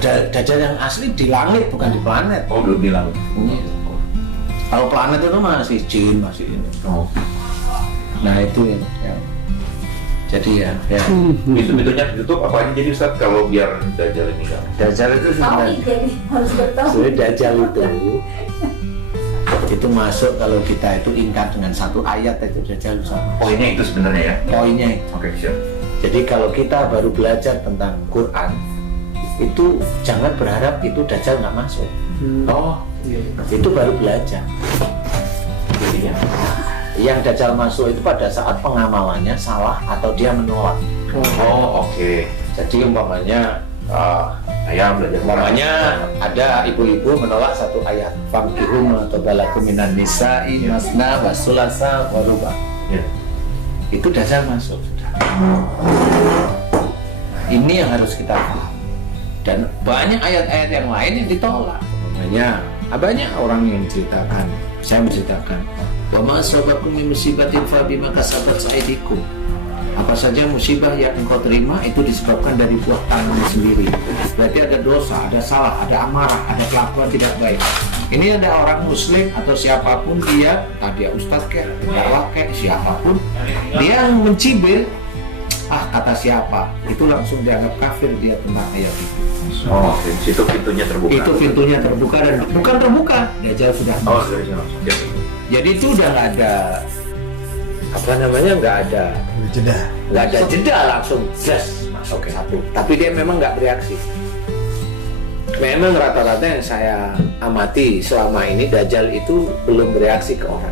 Dajjal yang asli di langit bukan di planet. Oh, belum di langit. Kalau planet itu masih jin, masih ini. Nah itu yang jadi ya. Pintu-pintunya ditutup apa aja jadi Ustaz kalau biar Dajjal ini enggak? Dajjal itu harus bertahu. sebenarnya Dajjal itu masuk kalau kita itu ingkar dengan satu ayat itu Dajjal sama. Poinnya itu sebenarnya ya. Poinnya itu. Oke, siap. Jadi kalau kita baru belajar tentang Quran itu jangan berharap itu Dajjal nggak masuk. Oh, Itu baru belajar. jadinya. Yang Dajjal masuk itu pada saat pengamalannya salah atau dia menolak. Oh, oke. Jadi umpamanya Saya belajar umpamanya ada ibu-ibu menolak satu ayat famkihum atau balakum minan nisa'i masna wa sulasa wa ruba. Ya. Itu Dajjal masuk sudah. Ini yang harus kita paham. Dan banyak ayat-ayat yang lain yang ditolak. Umpamanya banyak orang yang ceritakan, saya menceritakan wa ma asabakum min musibatin fa bima kasabat aydikum. Apa saja musibah yang engkau terima itu disebabkan dari buah tanganmu sendiri. Berarti ada dosa, ada salah, ada amarah, ada kelakuan tidak baik. Ini ada orang muslim atau siapapun dia, dia ustadz kayak, dakwah kayak siapapun, dia yang mencibir, kata siapa, itu langsung dianggap kafir dia tentang ayat itu. Oh, oke. Situ pintunya terbuka. Itu pintunya terbuka dan bukan terbuka, Dajjal sudah Oh, masuk. sudah. Ya. Jadi itu udah nggak ada nggak ada jeda langsung just masuk satu. Tapi dia memang nggak bereaksi. Memang rata-rata yang saya amati selama ini Dajjal itu belum bereaksi ke orang.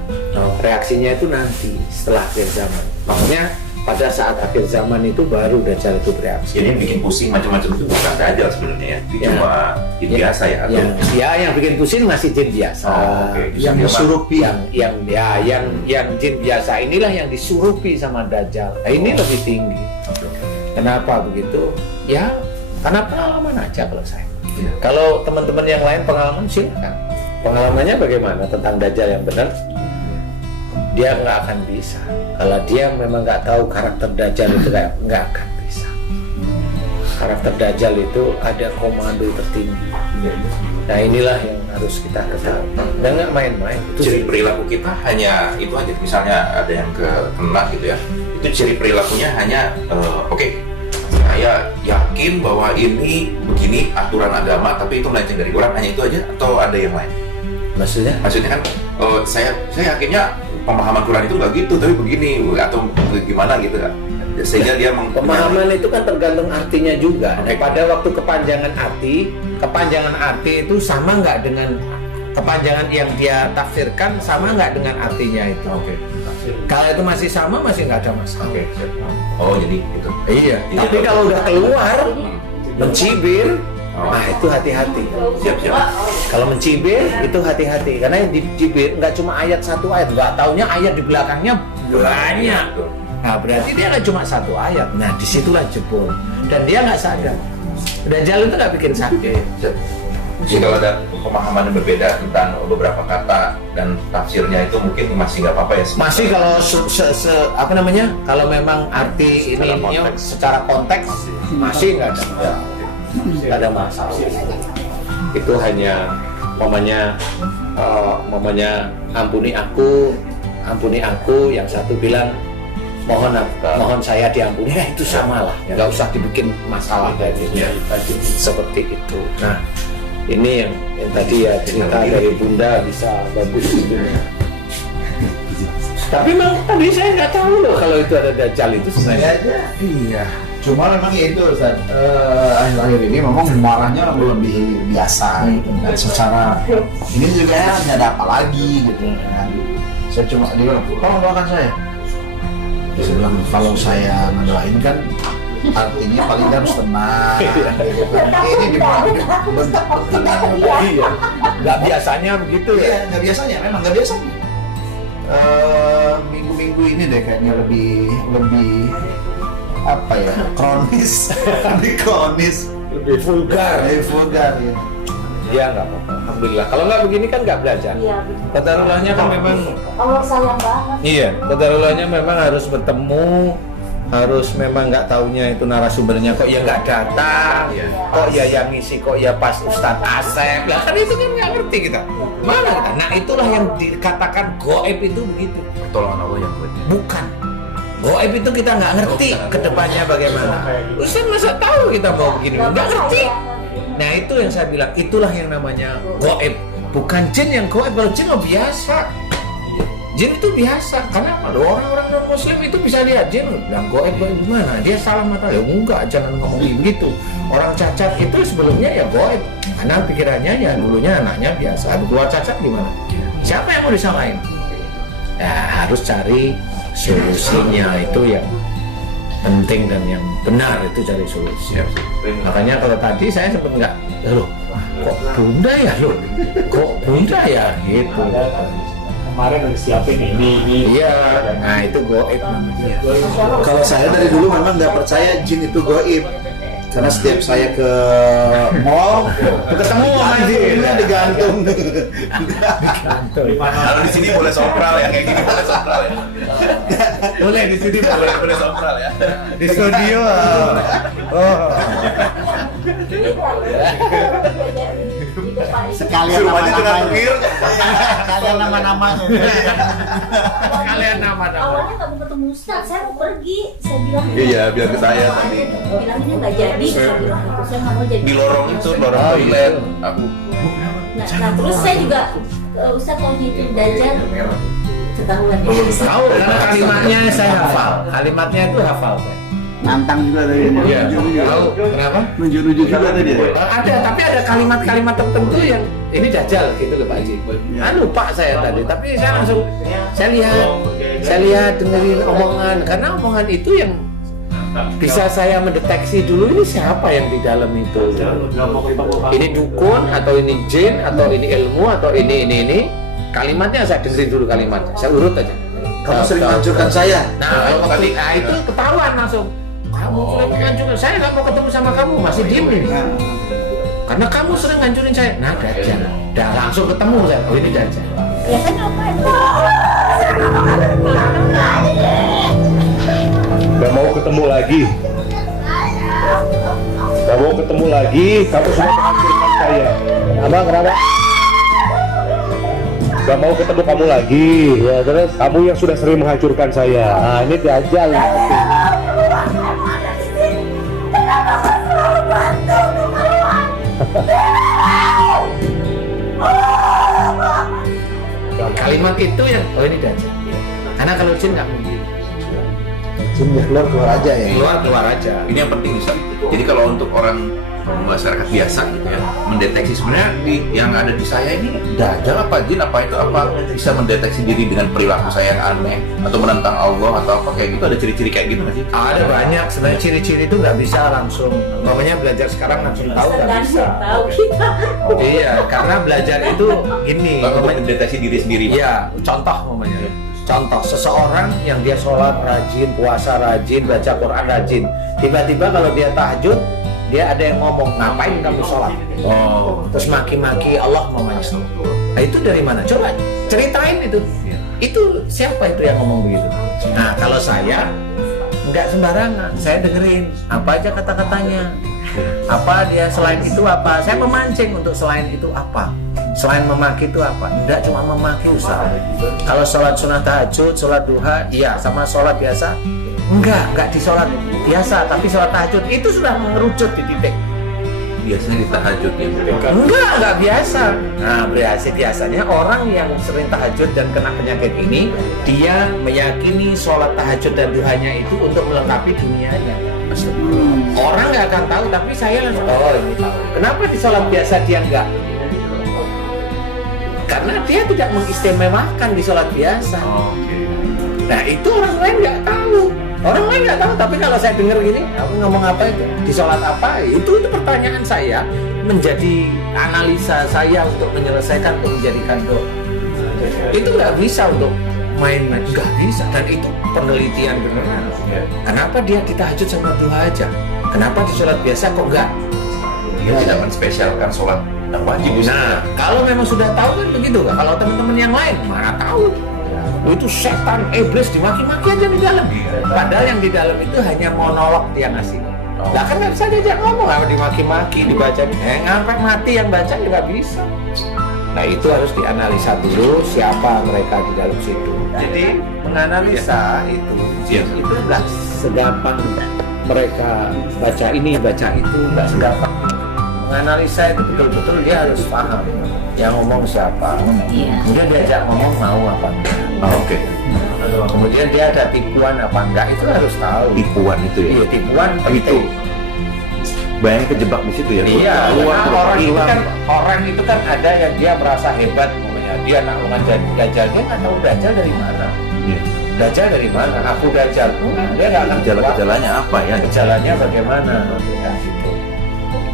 Reaksinya itu nanti setelah akhir zaman. Makanya pada saat akhir zaman itu baru Dajjal itu bereaksi. Jadi yang bikin pusing macam-macam itu bukan Dajjal sebenarnya ya. Itu cuma jin biasa ya atau yang bikin pusing masih jin biasa. oke. Yang disurupi yang jin biasa inilah yang disurupi sama Dajjal. Nah, ini lebih tinggi. Kenapa begitu? Ya karena pengalaman aja kalau saya. Iya. Kalau teman-teman yang lain pengalaman silakan. Pengalamannya bagaimana tentang Dajjal yang benar? Dia nggak akan bisa. Kalau dia memang nggak tahu karakter Dajjal itu nggak akan bisa. Karakter Dajjal itu ada komando tertinggi. Nah inilah yang harus kita ketahui. Dan nggak main-main. Ciri perilaku kita hanya itu aja. Misalnya ada yang kena gitu ya. Itu ciri perilakunya hanya oke. Saya yakin bahwa ini begini aturan agama, tapi itu melenceng dari Quran. Hanya itu aja atau ada yang lain? Maksudnya Maksudnya kan saya yakinnya pemahaman Quran itu nggak gitu, tapi begini atau gimana gitu kan? Sehingga dia pemahaman itu kan tergantung artinya juga. Nah, pada waktu kepanjangan arti itu sama nggak dengan kepanjangan yang dia tafsirkan, sama nggak dengan artinya itu. Oke. Kalau itu masih sama, masih nggak ada masalah. Oke. Oh jadi itu. Iya. Tapi kalau udah keluar mencibir, nah itu hati-hati. Siap. Kalau mencibir itu hati-hati, karena yang dicibir nggak cuma ayat satu ayat, nggak taunya ayat di belakangnya banyak. Nah berarti dia nggak cuma satu ayat. Nah disitulah jebol. Dan dia nggak sadar. Dajjal itu nggak bikin sakit. Jadi kalau ada pemahaman yang berbeda tentang beberapa kata dan tafsirnya itu mungkin masih nggak apa-apa ya? Masih kalau kalau memang arti secara konteks masih nggak ada masalah. Nggak ada masalah. Itu hanya momennya ampuni aku, yang satu bilang mohon saya diampuni. Nah, itu samalah, nggak usah dibikin masalah dari seperti itu. Nah ini yang tadi ya cerita dari Bunda bisa bagus gitu. Tapi memang tadi saya nggak tahu loh kalau itu ada Dajjal itu sebenarnya. Iya. Cuma memang itu Ustaz, akhir-akhir ini memang marahnya lebih biasa gitu. Dan secara ini juga ya ada apa lagi gitu kan. Saya cuma dia bilang, tolong doakan saya. Saya bilang kalau saya ngedoain kan artinya paling harus tenang gitu kan. Ini bentak-bentakan. Iya. Nggak biasanya begitu ya. Iya, nggak biasanya, memang nggak biasanya. Minggu-minggu ini deh kayaknya lebih apa ya, kronis, Lebih vulgar. ya. Ya nggak apa-apa. Alhamdulillah. Kalau nggak begini kan nggak belajar. Iya, betul. Qadarulahnya kan memang. Allah sayang banget. Iya. Qadarulahnya memang harus bertemu harus memang nggak taunya itu narasumbernya kok ya nggak datang, kok ya yang ngisi kok ya pas Ustadz Asep, lah kan itu kan nggak ngerti kita. Mana kita? Nah itulah yang dikatakan goib itu begitu. Pertolongan Allah yang buatnya. Bukan. Goib itu kita nggak ngerti kedepannya bagaimana. Ustadz masa tahu kita mau begini? Nggak ngerti. Nah itu yang saya bilang, itulah yang namanya goib. Bukan jin yang goib, kalau jin mah biasa. Jin itu biasa, karena ada orang-orang non-muslim itu bisa lihat jin, yang goib gimana? Dia salah mata, ya enggak, jangan ngomong begitu. Orang cacat itu sebelumnya ya goib, karena pikirannya ya dulunya anaknya biasa, keluar cacat gimana? Siapa yang mau disalahin? Ya harus cari solusinya, itu yang penting dan yang benar, itu cari solusi. Makanya kalau tadi saya sempat enggak, loh kok bunda ya loh, kok bunda ya gitu. Kemarin udah siapin ini. Iya, nah itu goib namanya. Kalau saya dari dulu memang nggak percaya jin itu goib, karena setiap saya ke mall ketemu sama jinnya digantung. Kalau di sini boleh sopral ya, kayak gini boleh sopral ya. Boleh di sini Boleh sopral ya. di studio. Oh. Sekalian Rumahnya dengan nama-namanya. ukir. Sekalian nama-namanya. Kalian nama-nama. Awalnya nggak mau ketemu Ustaz, saya mau pergi. Saya bilang Iya, biar ke saya tadi. bilangnya nggak jadi. Saya bilang itu saya nggak mau jadi. Di lorong itu, lorong toilet. Aku Nah terus saya juga Ustaz kalau itu Dajjal ketahuan ya. Tahu karena kalimatnya saya hafal. Kalimatnya itu hafal saya. Nantang juga tadi. Iya. Nunjuk-nunjuk. Tahu kenapa? Nunjuk-nunjuk juga tadi. Ada, tapi ada kalimat-kalimat tertentu yang ini Dajjal gitu loh Pak Haji. Lupa saya tadi, tapi saya langsung saya lihat dengerin omongan, karena omongan itu yang bisa saya mendeteksi dulu ini siapa yang di dalam itu. Ini dukun atau ini jin atau ini ilmu atau ini. Kalimatnya saya dengerin dulu kalimatnya. Saya urut aja. Kamu sering menghancurkan saya. Nah, itu ketahuan langsung. Kamu sering menghancurkan saya, nggak mau ketemu sama kamu, masih diem nih. Karena kamu sering ngancurin saya. Nah, Dajjal. Dah langsung ketemu saya. Oh, ini Dajjal. Ya kan ngapain? Gak mau ketemu lagi. Gak mau ketemu lagi. Kamu sudah menghancurkan saya. Kenapa? Gak mau ketemu kamu lagi. Ya terus. Kamu yang sudah sering menghancurkan saya. Nah ini Dajjal. Kalimat itu yang oh ini Dajjal. Karena kalau jin nggak mungkin. Jin keluar aja ya. Keluar aja. ini yang penting Ustaz. Jadi kalau untuk orang masyarakat biasa gitu ya, mendeteksi sebenarnya yang ada di saya ini Dajjal apa jin apa itu apa, bisa mendeteksi diri dengan perilaku saya yang aneh atau menentang Allah atau apa kayak gitu, ada ciri-ciri kayak gitu nggak sih? Ada banyak sebenarnya ciri-ciri itu nggak bisa langsung. Namanya belajar sekarang langsung tahu nggak bisa. Tahu kita. Iya, karena belajar itu gini. Untuk mendeteksi diri sendiri. Iya, contoh namanya. Contoh seseorang yang dia sholat rajin, puasa rajin, baca Quran rajin. Tiba-tiba kalau dia tahajud, dia ada yang ngomong, ngapain kamu sholat? Oh, terus maki-maki Allah mamanya. Nah itu dari mana? Coba ceritain itu. Itu siapa itu yang ngomong begitu? Nah kalau saya nggak sembarangan, saya dengerin apa aja kata-katanya. Apa dia selain itu apa? Saya memancing untuk selain itu apa? Selain memaki itu apa? Tidak cuma memaki Ustaz. Kalau sholat sunnah tahajud, sholat duha, iya sama sholat biasa. Enggak di sholat biasa, tapi sholat tahajud itu sudah mengerucut di titik. Biasanya di tahajud ya. Enggak biasa. Nah, biasanya orang yang sering tahajud dan kena penyakit ini, dia meyakini sholat tahajud dan duhanya itu untuk melengkapi dunianya. Orang nggak akan tahu, tapi saya langsung, oh ini tahu. Kenapa di sholat biasa dia enggak? Karena dia tidak mengistimewakan di sholat biasa. Nah itu orang lain nggak tahu. Orang lain nggak tahu, tapi kalau saya dengar gini, aku ngomong apa itu, di sholat apa, itu pertanyaan saya menjadi analisa saya untuk menyelesaikan, untuk menjadikan doa. Itu nggak bisa untuk main-main, nggak bisa. Dan itu penelitian beneran. Kenapa dia di tahajud sama duha aja? Kenapa di sholat biasa kok enggak? Dia tidak menspesialkan sholat wajib. Nah, kalau memang sudah tahu kan begitu kan? Kalau teman-teman yang lain mana tahu? Itu setan, iblis dimaki-maki aja di dalam. Padahal yang di dalam itu hanya monolog dia ngasih. Lah kan nggak bisa diajak ngomong, apa dimaki-maki, dibaca, sampai mati yang baca juga bisa. Nah itu harus dianalisa dulu siapa mereka di dalam situ. Jadi menganalisa itu nggak segampang mereka baca ini, baca itu, nggak segampang. Menganalisa itu betul-betul dia harus paham yang ngomong siapa. Kemudian diajak ngomong mau apa enggak. Oke. Kemudian dia ada tipuan apa enggak, itu harus tahu. Tipuan itu ya. Iya, tipuan Itu. Banyak kejebak di situ ya. Iya, Keluar, karena hilang. orang itu kan ada yang dia merasa hebat, pokoknya dia nak mengajar Dajjal, dia nggak tahu Dajjal dari mana. Iya. Dajjal dari mana? Aku Dajjal. Dia nggak akan Gejala-gejalanya apa ya? Gejalanya bagaimana? Ya, gitu.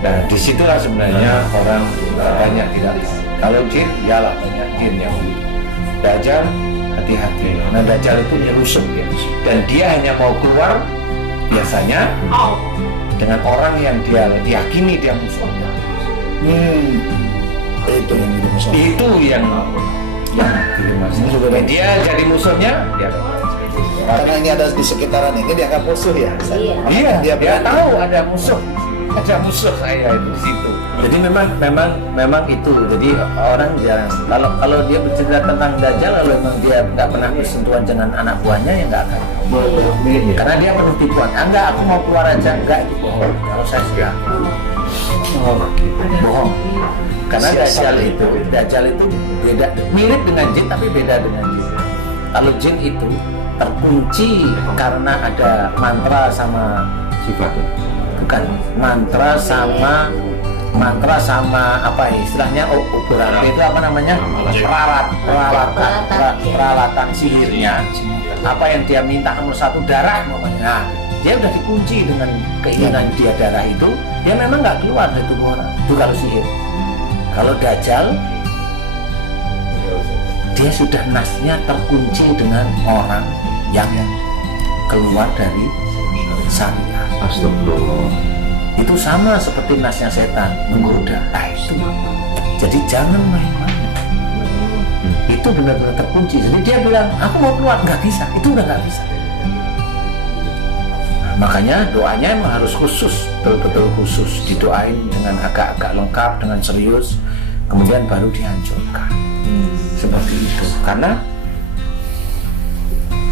Nah, disitulah sebenarnya orang banyak tidak. Kalau jin, yalah banyak jin yang Dajjal, hati-hati. Nah, Dajjal itu nyerusuk ya. Dan dia hanya mau keluar biasanya dengan orang yang dia yakini dia musuhnya. Itu yang jadi masalah. Itu yang jadi masalah. Dia jadi musuhnya, dia Karena ini ada di sekitaran ini dianggap musuh ya. Iya. Iya, dia berani. tahu ada musuh saya itu di situ. Jadi memang itu. Jadi orang jarang. Kalau dia bercerita tentang Dajjal, lalu memang dia nggak pernah bersentuhan dengan anak buahnya, ya nggak akan. Karena dia penuh tipuan. Enggak, aku mau keluar aja. Enggak, itu bohong. Kalau saya sudah bohong. Karena Dajjal itu beda, mirip dengan jin tapi beda dengan jin. Kalau jin itu terkunci karena ada mantra sama Sifat. bukan mantra sama apa ya, istilahnya uburan itu apa namanya, peralatan sihirnya, apa yang dia minta nomor 1 darah namanya. Nah, dia udah dikunci dengan keinginan dia darah itu, dia memang nggak keluar dari tubuh orang itu kalau sihir. Kalau Dajjal dia sudah nasnya terkunci dengan orang yang keluar dari syariat. Astagfirullah. Itu sama seperti nasnya setan menggoda. Nah, itu. Jadi jangan main-main. Itu benar-benar terkunci. Jadi dia bilang, aku mau keluar, nggak bisa. Itu udah nggak bisa. Nah, makanya doanya emang harus khusus, betul-betul khusus. Didoain dengan agak-agak lengkap, dengan serius. Kemudian baru dihancurkan. Seperti itu. Karena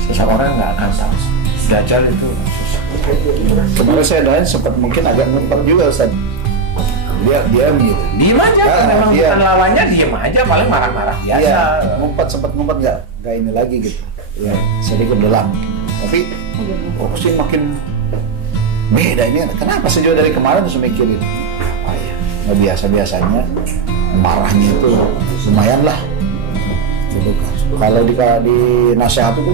seseorang nggak akan tahu. Dajjal itu susah. Kemarin saya dan sempat mungkin agak ngumpet juga Ustaz. Dia diam gitu. Diem aja, Ah, memang dia. bukan lawannya, diem aja, paling marah-marah biasa. Iya, sempat ngumpet nggak ini lagi gitu. Ya, sedikit dalam. Tapi fokusnya makin beda ini. Kenapa sejauh dari kemarin terus mikirin? Ah ya, nggak biasanya marahnya itu lumayan lah. Gitu kan. Kalau di nasihat itu,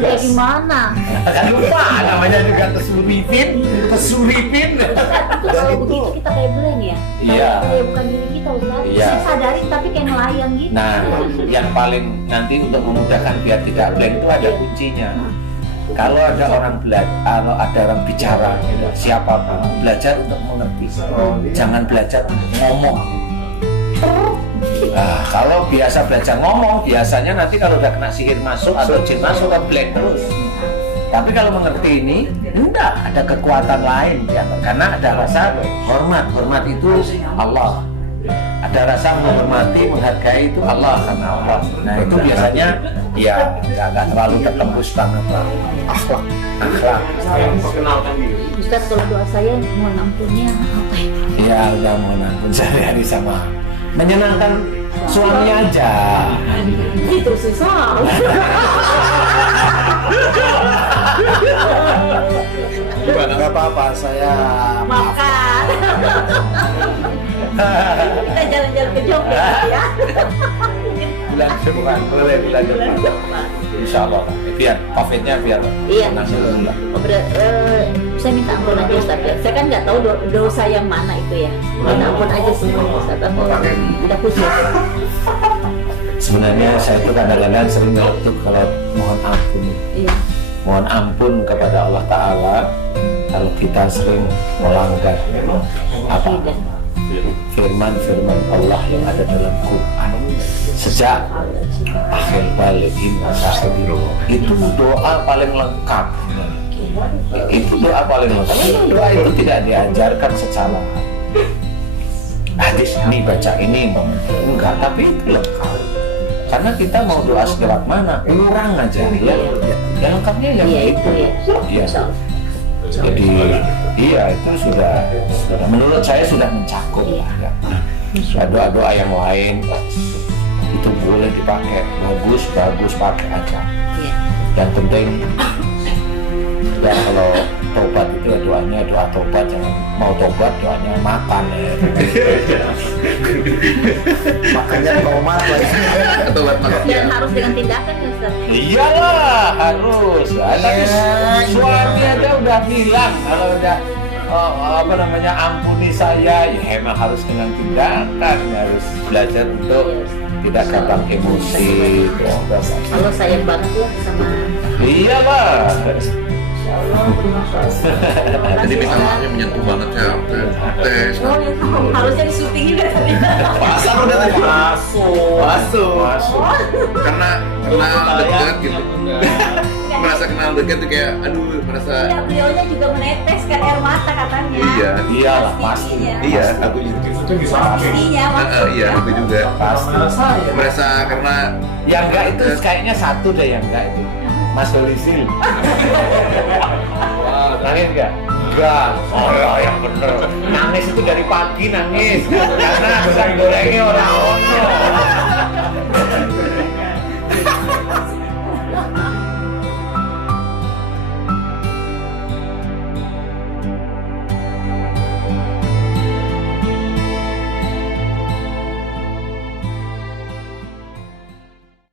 Kayak gimana? Kan lupa, namanya juga kesuripin. Kalau begitu kita kayak blank ya? Iya. Kayak bukan diri kita Ustaz. Iya. Saya sadarin tapi kayak melayang gitu. Nah, yang paling nanti untuk memudahkan biar tidak blank itu ada kuncinya. Kalau ada orang bicara, siapapun belajar untuk mengerti. Jangan belajar untuk ngomong. Nah, kalau biasa belajar ngomong, biasanya nanti kalau udah kena sihir masuk atau jin masuk kan blank terus. Tapi kalau mengerti ini, enggak, ada kekuatan lain ya. Karena ada rasa hormat itu Allah. Ada rasa menghormati, menghargai itu Allah, karena Allah. Nah itu biasanya ya nggak terlalu tertembus karena akhlak. Ustaz, kalau doa saya mohon ampunnya apa ya? Ya udah mohon ampun, saya bisa mah menyenangkan suami aja. Itu susah. nggak apa-apa, saya Makan. Kita jalan-jalan ke Jogja ya. Bulan depan, boleh bulan depan. Insya Allah, biar COVID-nya biar Iya. tenang dulu lah. Saya minta ampun aja Ustaz ya. Saya kan nggak tahu dosa yang mana itu ya. Minta ampun aja semuanya Ustaz. Kita khusus. Sebenarnya saya itu kadang-kadang sering nyeletuk kalau mohon ampun. Iya. Mohon ampun kepada Allah Ta'ala kalau kita sering melanggar apa firman-firman Allah yang ada dalam Quran. sejak akhir balik itu doa paling lengkap. Itu doa paling lengkap. Doa itu tidak diajarkan secara hadis ini baca ini enggak, tapi itu lengkap. Karena kita mau doa selewat mana, kurang aja ya. Yang lengkapnya yang itu ya. Iya. Jadi iya itu sudah menurut saya sudah mencakup lah ya. Doa-doa yang lain itu boleh dipakai, bagus pakai aja. Yang penting ya kalau tobat itu ya doanya doa tobat, jangan mau tobat doanya makan ya. Makanya mau mati. Tobat makan. Dan harus dengan tindakan ya Ustaz. Iyalah harus. Tapi suami aja udah bilang kalau udah ampuni saya, ya emang harus dengan tindakan, harus belajar untuk tidak gampang emosi. Kalau sayang banget ya sama. Iyalah. Jadi minta maafnya menyentuh banget ya. Tes. Harusnya di syuting juga tadi. Pasang udah tadi. Masuk. Karena kenal dekat gitu. Merasa kenal dekat tuh kayak aduh merasa. Iya, beliaunya juga meneteskan air mata katanya. Iya. Iyalah pasti. Iya, aku juga. Pastinya Iya, aku juga. Pasti. Merasa karena Yang enggak itu kayaknya satu deh yang enggak itu. Mas Holisil. Nangis enggak? Enggak. Oh ya yang bener. Nangis itu dari pagi nangis. Karena bisa gorengnya orang ono.